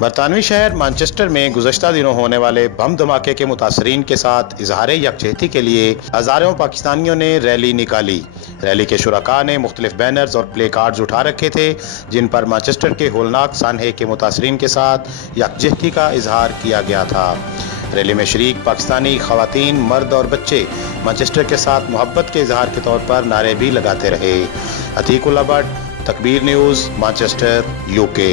बरतानवी शहर मैनचेस्टर में गुज़श्ता दिनों होने वाले बम धमाके के मुतासरीन के साथ इजहार यकजहती के लिए हज़ारों पाकिस्तानियों ने रैली निकाली। रैली के शुरका ने मुख्तलिफ बैनर्स और प्ले कार्ड्स उठा रखे थे, जिन पर मैनचेस्टर के होलनाक सानहे के मुतासरीन के साथ यकजहती का इजहार किया गया था। रैली में शरीक पाकिस्तानी खवातीन, मर्द और बच्चे मैनचेस्टर के साथ मोहब्बत के इजहार के तौर पर नारे भी लगाते रहे। अतीकुल्लाह भट्ट, तकबीर न्यूज़, मैनचेस्टर, UK।